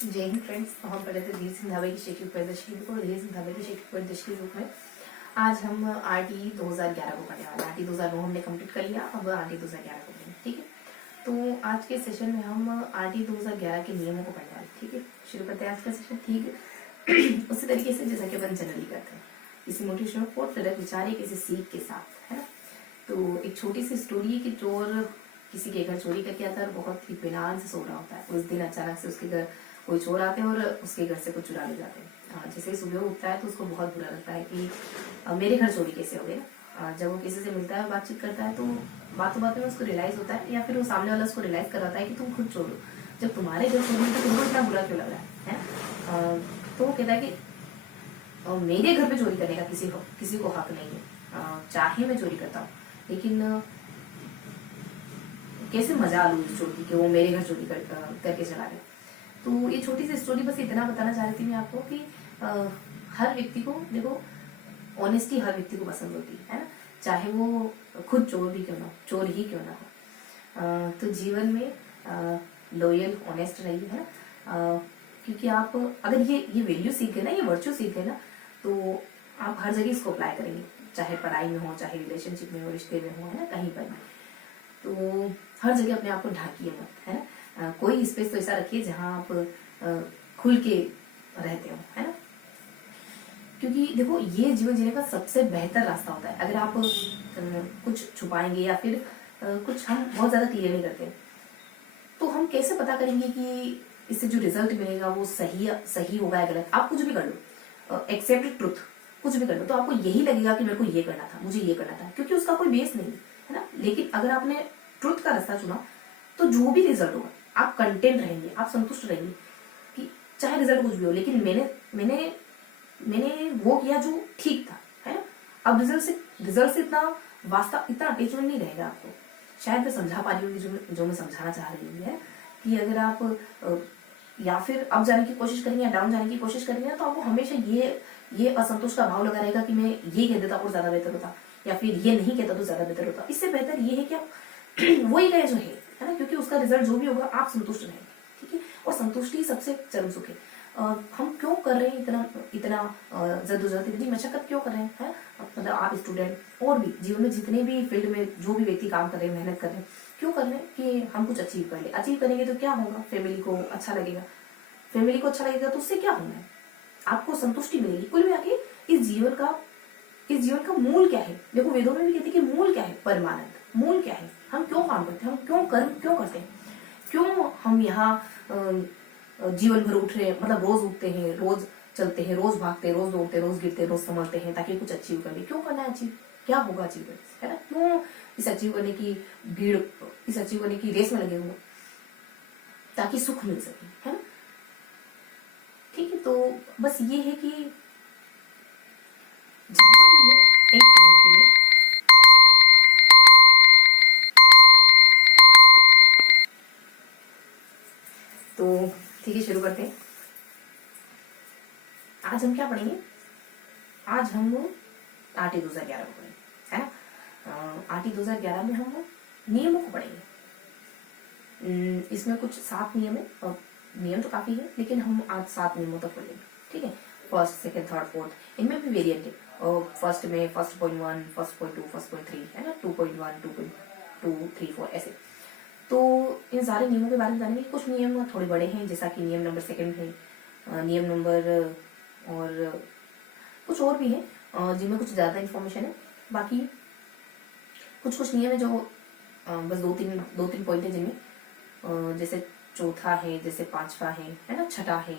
जय हिंद फ्रेंड्स। तो हम पढ़े थे धीर सिंह धावे की शैक्षिक परिदृष्टि बुक और धीर सिंह धावे की शैक्षिक परिदृष्टि बुक में आज हम आरटी 2011 को पढ़ने वाले। आरटी 2009 हमने कंप्लीट कर लिया, अब आरटी 2011 को पढ़ेंगे। ठीक है, तो आज के सेशन में हम आरटी 2011 के नियमों को पढ़ने वाले। ठीक है, शुरू करते हैं आज का सेशन। ठीक उसी तरीके से जैसा कि अपन जनरली करते हैं, किसी मोटिवेशनल कोट फिर विचार है किसी सीख के साथ, है ना। तो एक छोटी सी स्टोरी है कि चोर किसी के घर चोरी करके आता है और बहुत इत्मीनान से सो रहा होता है। उस दिन अचानक से उसके घर कोई चोर आते हैं और उसके घर से कुछ चुरा ले जाते हैं। जैसे ही सुबह उठता है तो उसको बहुत बुरा लगता है कि मेरे घर चोरी कैसे हो गया। जब वो किसी से मिलता है, बातचीत करता है, तो बातों बातों में उसको रियलाइज होता है, या फिर वो सामने वाला उसको रियलाइज करवाता है कि तुम खुद चोर हो। जब तुम्हारे घर चोरी तो तुमको इतना बुरा क्यों लग रहा है। तो वो कहता है कि मेरे घर पे चोरी करने का किसी को हक नहीं है। चाहे मैं चोरी करता हूँ, लेकिन कैसे मजा लूँ इस चोरी कि वो मेरे घर चोरी करके चला गया। तो ये छोटी सी स्टोरी बस इतना बताना चाह रही थी मैं आपको कि हर व्यक्ति को, देखो, ऑनेस्टी हर व्यक्ति को पसंद होती है ना, चाहे वो खुद चोर भी क्यों ना, चोर ही क्यों ना हो। तो जीवन में लॉयल ऑनेस्ट रहिए, है ना। क्योंकि आप अगर ये वैल्यू सीख गए ना, ये वर्च्यू सीख गए ना, तो आप हर जगह इसको अप्लाई करेंगे, चाहे पढ़ाई में हो, चाहे रिलेशनशिप में हो, रिश्ते में हो, है ना, कहीं पर भी। तो हर जगह अपने आप को ढाकिए मत, है ना। कोई स्पेस तो ऐसा रखिए जहां आप खुल के रहते हो, है ना। क्योंकि देखो, ये जीवन जीने का सबसे बेहतर रास्ता होता है। अगर आप कुछ छुपाएंगे या फिर कुछ हम बहुत ज्यादा क्लियर नहीं करते, तो हम कैसे पता करेंगे कि इससे जो रिजल्ट मिलेगा वो सही होगा या गलत। आप कुछ भी कर लो, एक्सेप्ट ट्रुथ, कुछ भी कर लो, तो आपको यही लगेगा कि मेरे को ये करना था, मुझे ये करना था, क्योंकि उसका कोई बेस नहीं है ना। लेकिन अगर आपने ट्रुथ का रास्ता चुना, तो जो भी रिजल्ट होगा आप कंटेंट रहेंगे, आप संतुष्ट रहेंगे कि चाहे रिजल्ट कुछ भी हो, लेकिन मैंने वो किया जो ठीक था, है ना। अब रिजल्ट से इतना अटैचमेंट नहीं रहेगा आपको। शायद मैं समझा पा रही हूँ जो मैं समझाना चाह रही हूँ, है कि अगर आप या फिर अप जाने की कोशिश करेंगे या डाउन जाने की कोशिश करेंगे, तो आपको हमेशा ये असंतोष का भाव लगा रहेगा कि मैं ये कह देता और ज्यादा बेहतर होता, या फिर ये नहीं कहता तो ज्यादा बेहतर होता। इससे बेहतर ये है कि आप वही गए जो है ना, क्योंकि उसका रिजल्ट जो भी होगा आप संतुष्ट रहेंगे। ठीक है, और संतुष्टि सबसे चरम सुख है। हम क्यों कर रहे हैं इतना जद्दोजहद, इतनी मशक्कत क्यों कर रहे हैं? मतलब आप स्टूडेंट और भी जीवन में जितने भी फील्ड में जो भी व्यक्ति काम कर रहे हैं, मेहनत कर रहे हैं, क्यों कर रहे हैं? कि हम कुछ अचीव कर ले। अचीव करेंगे तो क्या होगा? फैमिली को अच्छा लगेगा। फैमिली को अच्छा लगेगा तो उससे क्या होना है? आपको संतुष्टि मिलेगी। कुल मिला के इस जीवन का मूल क्या है? देखो, वेदों में भी कहते हैं कि मूल क्या है? परमानंद। मूल क्या है? हम क्यों काम करते हैं? हम क्यों करते हैं? क्यों हम यहाँ जीवन भर उठ रहे हैं? मतलब रोज उठते हैं, रोज चलते हैं, रोज भागते हैं, रोज दौड़ते हैं, रोज गिरते हैं, रोज संभलते हैं ताकि कुछ अचीव कर ले। क्यों करना है अचीव? क्या होगा अचीव करने से, है ना? क्यों इस अचीव करने की भीड़, इस अचीव करने की रेस में लगे हुए? ताकि सुख मिल सके, है ना। ठीक है, तो बस ये है कि जहां भी हो, एक सेकंड के लिए, तो ठीक है, शुरू करते हैं। आज हम क्या पढ़ेंगे? आज हम आरटी 2011 को पढ़ेंगे, है ना। आरटी 2011 में हम नियमों को पढ़ेंगे। इसमें कुछ 7 नियम है, और नियम तो काफी है, लेकिन हम आज 7 नियमों तक पढ़ेंगे। ठीक है, फर्स्ट, सेकंड, थर्ड, फोर्थ, इनमें भी वेरिएंट है। और फर्स्ट में 1.1, 1.2, 1.3, है ना, 2.1, 2.2, 3, 4 ऐसे। तो इन सारे नियमों के बारे में जानेंगे। कुछ नियम थोड़े बड़े हैं, जैसा कि नियम नंबर 2 है, नियम नंबर और कुछ और भी है जिनमें कुछ ज्यादा इंफॉर्मेशन है। बाकी कुछ नियम है जो बस दो तीन पॉइंट है जिनमें, जैसे चौथा है, जैसे 5वां है ना, छठा है।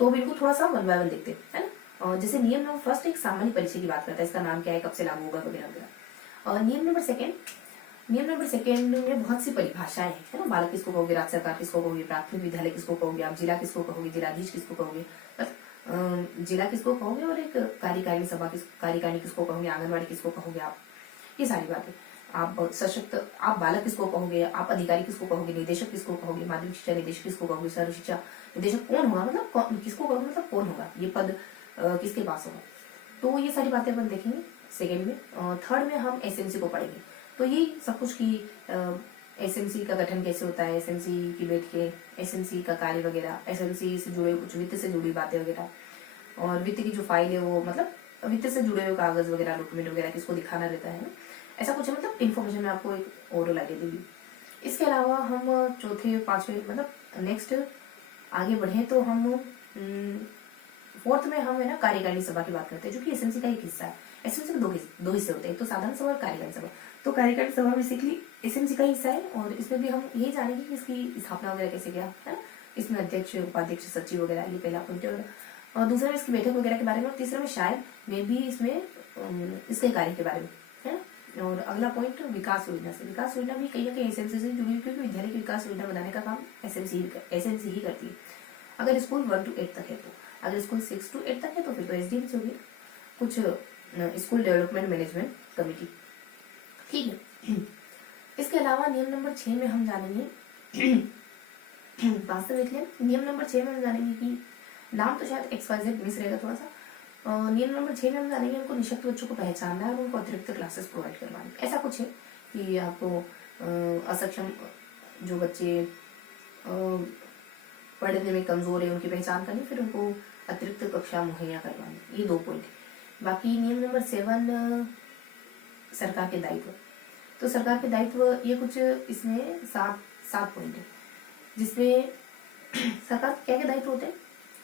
तो अब इनको थोड़ा सा वन बाय वन देखते हैं, है ना। जैसे नियम नंबर फर्स्ट एक सामान्य परिचय की बात करता है, इसका नाम क्या है, कब से लागू होगा, वगैरह वगैरह। नियम नंबर सेकेंड में बहुत सी परिभाषाएं हैं, है ना। बालक किसको कहोगे, राज्य सरकार किसको कहोगे, प्राथमिक विद्यालय किसको कहोगे, आप जिला किसको कहोगे, जिलाधीश किसको कहोगे, जिला किसको कहोगे, और एक कार्यकारिणी किसको कहोगे, आंगनबाड़ी किसको कहोगे आप, ये सारी बातें। आप बालक किसको कहोगे, आप अधिकारी किसको कहोगे, निदेशक किसको कहोगे, माध्यमिक शिक्षा निदेशक किसको कहोगे, सर्व शिक्षा निदेशक कौन होगा, मतलब किसको कहोगे, मतलब कौन होगा, ये पद किसके पास होगा। तो ये सारी बातें अपन देखेंगे सेकेंड में। थर्ड में हम एसएमसी को पढ़ेंगे। तो ये सब कुछ की एसएमसी का गठन कैसे होता है, एसएमसी की बैठकें, एसएमसी का कार्य वगैरह, एसएमसी से जुड़े कुछ वित्त से जुड़ी बातें वगैरह, और वित्त की जो फाइल है वो मतलब वित्त से जुड़े हुए कागज वगैरह, डॉक्यूमेंट वगैरह किसको दिखाना रहता है, ऐसा कुछ है, मतलब इन्फॉर्मेशन में आपको एक ओरल आइडिया देगी। इसके अलावा हम चौथे पांचवें मतलब नेक्स्ट आगे बढ़े तो हम फोर्थ में हम है ना कार्यकारिणी सभा की बात करते हैं, जो कि एसएमसी का एक हिस्सा है। एसएमसी के दो हिस्से होते हैं, एक तो साधारण सभा और कार्यकारिणी सभा। तो कार्यकारिणी सभा बेसिकली एसएमसी का हिस्सा है, और इसमें भी हम यही जानेंगे कि इसकी स्थापना वगैरह कैसे किया है ना, इसमें अध्यक्ष, उपाध्यक्ष, सचिव वगैरह, ये पहला पॉइंट है। और दूसरा में इसकी बैठक वगैरह के बारे में, और तीसरा में शायद में भी इसमें इसके कार्य के बारे में है ना। और अगला पॉइंट विकास योजना से, विकास योजना भी कहीं ना कहीं एसएमसी से जुड़ी हुई, क्योंकि विद्यालय की विकास योजना बनाने का काम एसएमसी ही करती है। अगर स्कूल 1 to 8 तक है तो, अगर स्कूल 6 to 8 तक है तो फिर तो एसडीएम होगी, कुछ स्कूल डेवलपमेंट मैनेजमेंट कमेटी, ठीक है। इसके अलावा नियम नंबर 6 में हम जानेंगे पास से देख लें। नियम नंबर 6 में हम जानेंगे कि नाम तो शायद XYZ मिस रहेगा थोड़ा सा। नियम नंबर 6 में हम जानेंगे उनको निःशक्त बच्चों को पहचानना है और उनको अतिरिक्त क्लासेस प्रोवाइड करवानी। ऐसा कुछ है कि आपको असक्षम जो बच्चे पढ़ने में कमजोर है उनकी पहचान करनी, फिर उनको अतिरिक्त कक्षा मुहैया करवानी। ये 2 पॉइंट है। बाकी नियम नंबर 7 सरकार के दायित्व। तो सरकार के दायित्व ये कुछ इसमें 7 पॉइंट है, जिसमें सरकार क्या क्या दायित्व होते हैं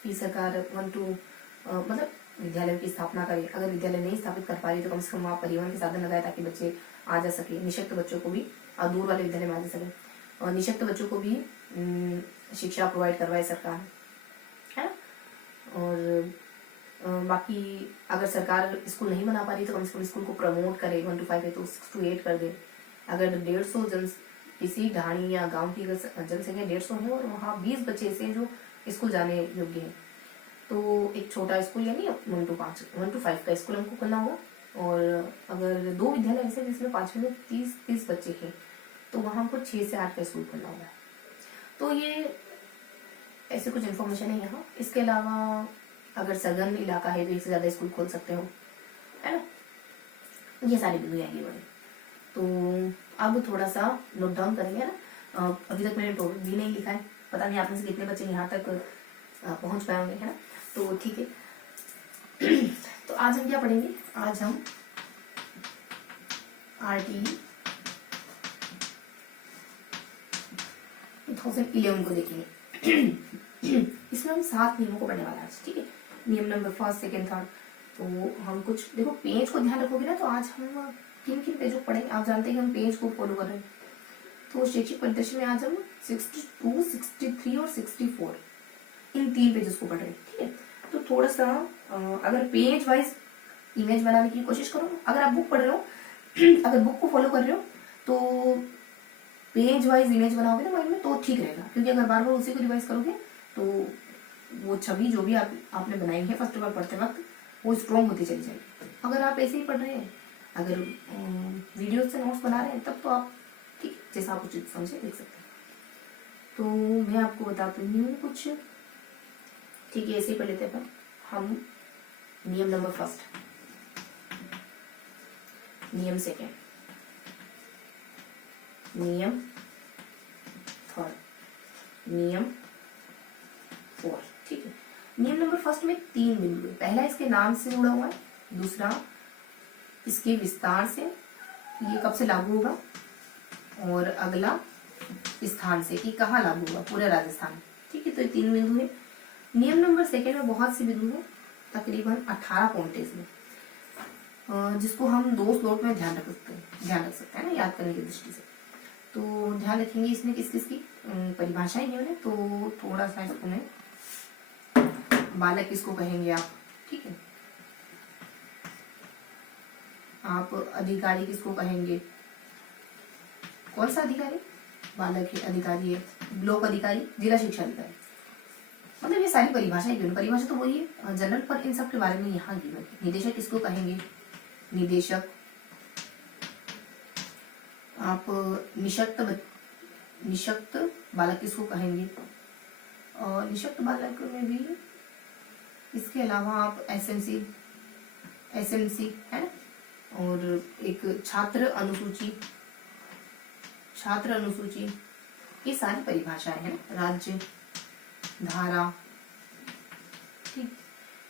कि सरकार 1 to मतलब विद्यालय की स्थापना करे। अगर विद्यालय नहीं स्थापित कर पा रही तो कम से कम वहाँ परिवहन के साधन लगाए ताकि बच्चे आ जा सके। निःशक्त बच्चों को भी दूर वाले विद्यालय में आ जा सके, और निःशक्त बच्चों को भी शिक्षा प्रोवाइड करवाए सरकार, है ना। और बाकी अगर सरकार स्कूल नहीं बना पा रही तो कम से कम स्कूल को प्रमोट करे। 1 to 5 है तो 6 to 8 कर दे। अगर 150 किसी ढाणी या गांव की जनसंख्या 150 है और वहाँ 20 बच्चे ऐसे जो स्कूल जाने योग्य है, तो एक छोटा स्कूल यानी 1 to 5 का स्कूल हमको करना होगा। और अगर 2 विद्यालय ऐसे जिसमें 5वीं में 30 बच्चे हैं तो वहाँ हमको 6 से 8 का स्कूल करना होगा। तो ये ऐसे कुछ इन्फॉर्मेशन है यहाँ। इसके अलावा अगर सघन इलाका है तो 1 से ज्यादा स्कूल खोल सकते हो, है ना। ये सारी बिंदु आगे बढ़े। तो अब थोड़ा सा नोट डाउन करेंगे ना। अभी तक मैंने टॉपिक भी नहीं लिखा है, पता नहीं आप में से कितने बच्चे यहाँ तक पहुंच पाए होंगे, है ना। तो ठीक है। तो आज हम क्या पढ़ेंगे, आज हम RTE 2011 को देखेंगे। इसमें हम 7 नियमों को पढ़ने वाला है, ठीक है। नियम नंबर 1, 2, 3। तो हम कुछ देखो पेज को ध्यान रखोगे ना, तो आज हम किन किन पेजों को पढ़ेंगे। आप जानते हैं कि हम पेज को फॉलो कर रहे हैं। तो शैक्षिक परिदृश्य में आज हम 62, 63 और 64 इन 3 पेजेस को पढ़ रहे हैं, ठीक है। तो थोड़ा सा अगर पेज वाइज इमेज बनाने की कोशिश करो। अगर आप बुक पढ़ रहे हो अगर बुक को फॉलो कर रहे हो तो पेज वाइज इमेज बनाओगे ना माइंड में तो ठीक रहेगा, क्योंकि अगर बार बार उसी को रिवाइज करोगे तो वो छवि जो भी आपने बनाई है फर्स्ट बार पढ़ते वक्त वो स्ट्रॉन्ग होती चली जाएगी। अगर आप ऐसे ही पढ़ रहे हैं, अगर वीडियो से नोट्स बना रहे हैं, तब तो आप ठीक जैसा आप उचित समझे देख सकते हैं। तो मैं आपको बताती हूँ कुछ, ठीक है। ऐसे ही पढ़ लेते हैं हम नियम नंबर 1, नियम 2, नियम 3, नियम 4, ठीक है। नियम नंबर 1 में 3 बिंदु है। पहला इसके नाम से जुड़ा हुआ है, दूसरा इसके विस्तार से, ये कब से लागू होगा, और अगला स्थान से कि कहाँ लागू होगा, पूरे राजस्थान, ठीक है। तो ये 3 बिंदु है। नियम नंबर 2 में बहुत से बिंदु हैं, तकरीबन 18 पॉइंट है इसमें, जिसको हम 2 स्लॉट में ध्यान रख सकते हैं ना, याद करने की दृष्टि से। तो ध्यान रखेंगे इसमें किस किस की परिभाषाएं है। तो थोड़ा सा इसको मैं बालक किसको कहेंगे आप, ठीक है। आप अधिकारी किसको कहेंगे, कौन सा अधिकारी, बालक है, अधिकारी है, ब्लॉक अधिकारी, जिला शिक्षा अधिकारी, मतलब ये सारी परिभाषाएं क्यों, परिभाषा तो वही है जनरल, पर इन सब के बारे में यहाँ की निदेशक किसको कहेंगे, निदेशक। आप निशक्त बालक किसको कहेंगे, और निशक्त बालक में भी इसके अलावा आप एसएमसी है ना, और एक छात्र अनुसूची छात्र अनुसूची, ये सारी परिभाषाएं हैं। राज्य, धारा, ठीक,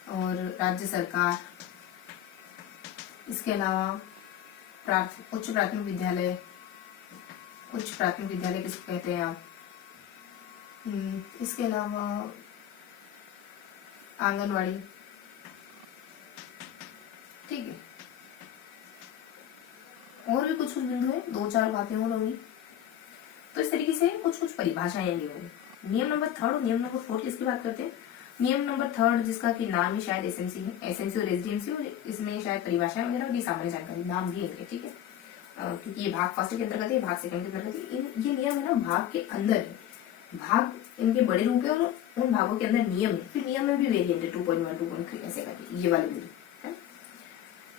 और राज्य सरकार। इसके अलावा उच्च प्राथमिक विद्यालय, उच्च प्राथमिक विद्यालय किसको कहते हैं आप। इसके अलावा आंगनवाड़ी, ठीक है। और भी कुछ बिंदु है, 2-4 बातें और होंगी। तो इस तरीके से कुछ कुछ परिभाषाएं हैं। नियम नंबर 3 और नियम नंबर 4 किसकी बात करते हैं। नियम नंबर 3 जिसका कि नाम ही शायद एसएमसी है, एसएमसी और रेजिडेंसी, और इसमें शायद परिभाषाएं वगैरह की सामान्य जानकारी, नाम भी है, ठीक है। क्योंकि ये भाग फर्स्ट के अंतर्गत है, भाग सेकंड के अंतर्गत है। ये नियम है ना भाग के अंदर है, भाग इनके बड़े रूप है और उन भागों के अंदर नियम है। फिर नियम में भी वेरिएंट है, 2.1, 2.3 ऐसे करके, ये वाले बिंदु है।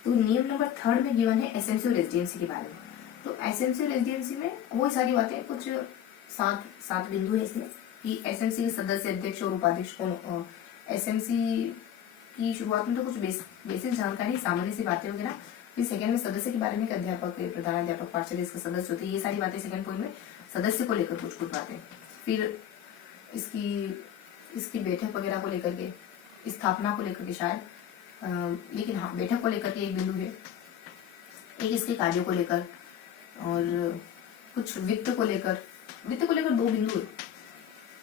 तो नियम नंबर 3 में गिवन है एसएमसी और रेजिडेंसी के बारे में। तो एसएमसी और रेजिडेंसी में वही सारी बातें, कुछ 7 बिंदु है इसमें कि एसएमसी के सदस्य, अध्यक्ष और उपाध्यक्ष कौन। एसएमसी की शुरुआत में तो कुछ बेसिक जानकारी, सामान्य सी बातें वगैरह। फिर सेकंड में सदस्य के बारे में, अध्यापक, प्रधानाध्यापक, पार्षद, इसके सदस्य होते हैं, ये सारी बातें सेकंड पॉइंट में सदस्य को लेकर कुछ बातें। फिर इसकी बैठक वगैरह को लेकर के, स्थापना को लेकर के शायद, लेकिन हाँ बैठक को लेकर के एक बिंदु है, एक इसके कार्यों को लेकर, और कुछ वित्त को लेकर 2 बिंदु है,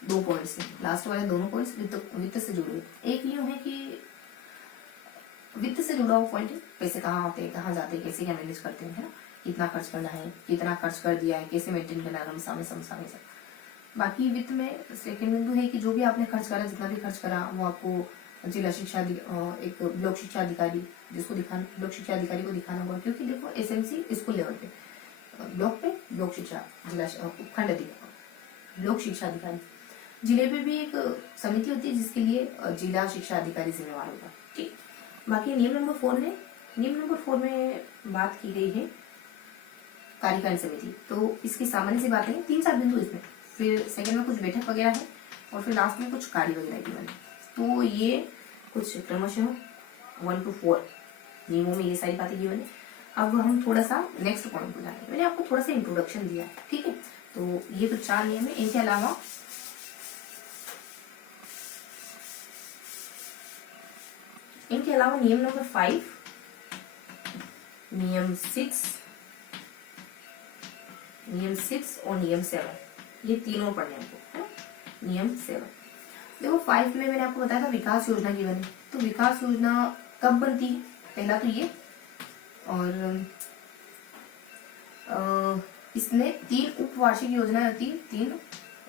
2 पॉइंट्स है। लास्ट वाले दोनों पॉइंट्स वित्त से जुड़े हुए। एक यूं है कि वित्त से जुड़ा हुआ पॉइंट है, पैसे कहाँ आते हैं, कहाँ जाते हैं, कैसे क्या मैनेज करते हैं, है ना, कितना खर्च करना है, कितना खर्च कर दिया है, कैसे मेंटेन करना है, समय। बाकी वित्त में सेकंड बिंदु है कि जो भी आपने खर्च करा, जितना भी खर्च करा, वो आपको जिला शिक्षा एक ब्लॉक शिक्षा अधिकारी ब्लॉक शिक्षा अधिकारी को दिखाना होगा। क्योंकि देखो एसएमसी स्कूल लेवल पे, ब्लॉक पे ब्लॉक शिक्षा, जिला उपखंड अधिकारी, ब्लॉक शिक्षा अधिकारी। जिले पे भी एक समिति होती है जिसके लिए जिला शिक्षा अधिकारी जिम्मेवार होता है, ठीक। बाकी नियम नंबर 4 में बात की गई है कार्यकारिणी समिति। तो इसकी सामान्य सी बातें हैं, 3-4 बिंदु इसमें। फिर सेकंड में कुछ बैठक वगैरह है, और फिर लास्ट में कुछ कार्य वगैरह की बने। तो ये कुछ क्रमशः 1 to 4 नियमों में ये सारी बातें की बने। अब हम थोड़ा सा नेक्स्ट पॉइंट को जाएंगे। मैंने आपको थोड़ा सा इंट्रोडक्शन दिया, ठीक है। तो ये तो 4 नियम है। इनके अलावा नियम नंबर 5, नियम 6 और नियम 7, ये तीनों पढ़ने हमको, है। नियम 7 देखो, 5 में मैंने आपको बताया था विकास योजना की बनी। तो विकास योजना कब बनती है, पहला तो ये, और इसमें 3 उपवार्षिक योजनाएं होती है, 3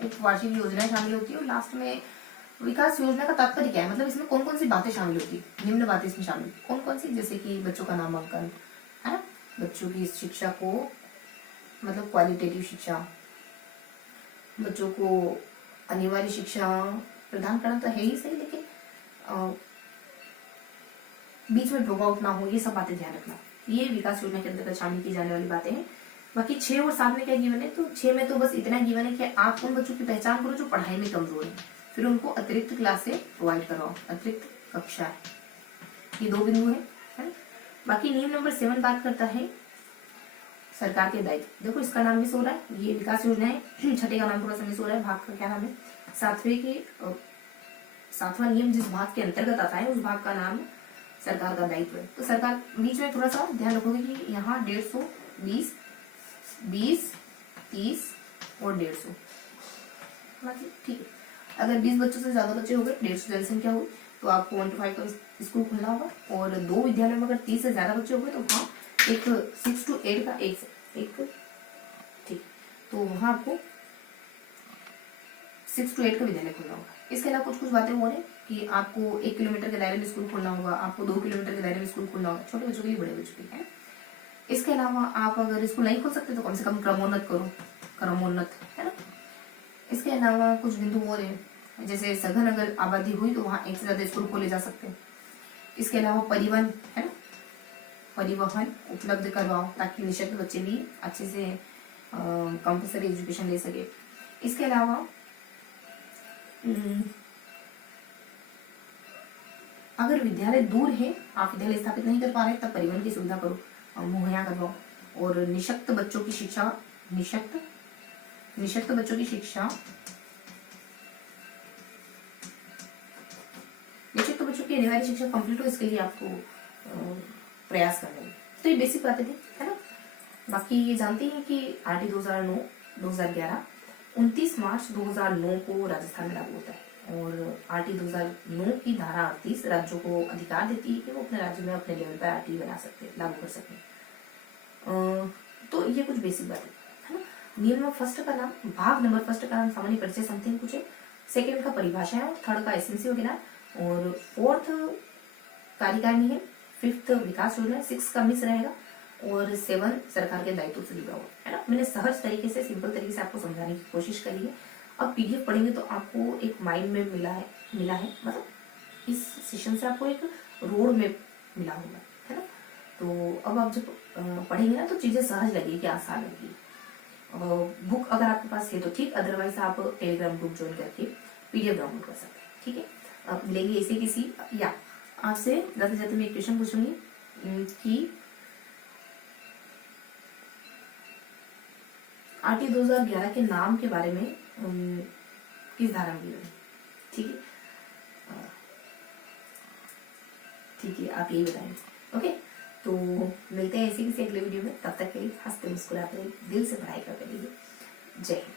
उपवार्षिक योजनाएं शामिल होती है। और लास्ट में विकास योजना का तात्पर्य क्या है, मतलब इसमें कौन कौन सी बातें शामिल होती है, निम्न बातें इसमें शामिल, कौन कौन सी, जैसे कि बच्चों का नामांकन, है ना, बच्चों की शिक्षा को, मतलब क्वालिटेटिव शिक्षा, बच्चों को अनिवार्य शिक्षा प्रदान करना तो है ही सही, लेकिन बीच में ड्रॉप आउट ना हो, ये सब बातें ध्यान रखना। ये विकास योजना के अंतर्गत शामिल की जाने वाली बातें हैं। बाकी 6 और 7 में क्या गिवन है, तो 6 में तो बस इतना गिवन है कि आप उन बच्चों की पहचान करो जो पढ़ाई में कमजोर है, फिर उनको अतिरिक्त क्लासे प्रोवाइड करवाओ, अतिरिक्त कक्षा। ये 2 बिंदु है। बाकी नियम नंबर 7 बात करता है सरकार के दायित्व। देखो इसका नाम मिस हो रहा है, ये विकास योजना है। छठे का नाम थोड़ा सा मिस हो रहा है, भाग का क्या नाम है, 7वां नियम जिस भाग के अंतर्गत आता है उस भाग का नाम सरकार का दायित्व है। तो सरकार, बीच में थोड़ा सा ध्यान रखोगे कि यहाँ 150, 20, 30 और 150, ठीक है। अगर 20 बच्चों से ज्यादा बच्चे हो गए, 150 जनसंख्या हुई, तो आपको 1 to 5 का स्कूल खुलना होगा। और 2 विद्यालय में अगर 30 से ज्यादा बच्चे हो गए, तो वहाँ एक 6 to 8 का एक, ठीक, तो वहाँ आपको 6 to 8 का विद्यालय खोलना होगा। इसके अलावा कुछ बातें हो रही कि आपको 1 किलोमीटर के दायरे में स्कूल खोलना होगा, आपको 2 किलोमीटर के दायरे में स्कूल खोलना होगा, छोटे बच्चों के लिए, बड़े बच्चों के लिए। इसके अलावा आप अगर स्कूल नहीं खोल सकते तो कम से कम क्रमोन्नत करो, है ना। इसके अलावा कुछ बिंदु और हैं, जैसे सघन अगर आबादी हुई तो वहाँ 1 से ज्यादा स्कूल खोले जा सकते हैं। इसके अलावा परिवहन, है ना, परिवहन उपलब्ध करवाओ ताकि निःशक्त बच्चे भी अच्छे से कंपल्सरी एजुकेशन ले सके। इसके अलावा अगर विद्यालय दूर है, आप विद्यालय स्थापित नहीं कर पा रहे, तब परिवहन की सुविधा करो, मुहैया करवाओ। और निःशक्त बच्चों की शिक्षा, निःशक्त निःशक्त बच्चों की शिक्षा, निःशक्त बच्चों की अनिवार्य शिक्षा कंप्लीट हो, इसके लिए आपको प्रयास करना है। तो ये बेसिक बातें थी, है ना। बाकी ये जानते हैं कि आरटी 2009-2011 29 मार्च 2009 को राजस्थान में लागू होता है, और आरटी 2009 की धारा 38 राज्यों को अधिकार देती है कि वो अपने राज्य में अपने लेवल पर आरटी बना सकते हैं, लागू कर सकते हैं। तो ये कुछ बेसिक बातें, है ना। नियम फर्स्ट का नाम, भाग नंबर फर्स्ट का नाम सामान्य परिचय समथिंग कुछ है, सेकेंड का परिभाषा है, थर्ड का एसेंसी वगैरह, और फोर्थ कार्यकारिणी है, फिफ्थ विकास योजना, सिक्स का मिस रहेगा, और 7 सरकार के दायित्व से जुड़ा हुआ है ना। मैंने सहज तरीके से, सिंपल तरीके से आपको समझाने की कोशिश करी है। अब पीडीएफ पढ़ेंगे तो आपको एक माइंड मैप मिला है, मतलब इस सेशन से आपको एक रोड मैप मिला होगा, है ना। तो अब आप जब पढ़ेंगे ना तो चीजें सहज लगेगी, आसान लगेगी। बुक अगर आपके पास है तो ठीक, अदरवाइज आप टेलीग्राम ग्रुप ज्वाइन करके पीडीएफ डाउनलोड कर सकते हैं, ठीक है। अब मिलेंगे ऐसे किसी, या आपसे जाते जाते मैं एक क्वेश्चन पूछूंगी कि आरटी 2011 के नाम के बारे में किस धारा में दिया है, ठीक है। ठीक है, आप यही बताएंगे, ओके। तो मिलते हैं ऐसे किसी अगले वीडियो में, तब तक के लिए हंसते मुस्कुराते दिल से पढ़ाई करते रहिए। जय हिंद।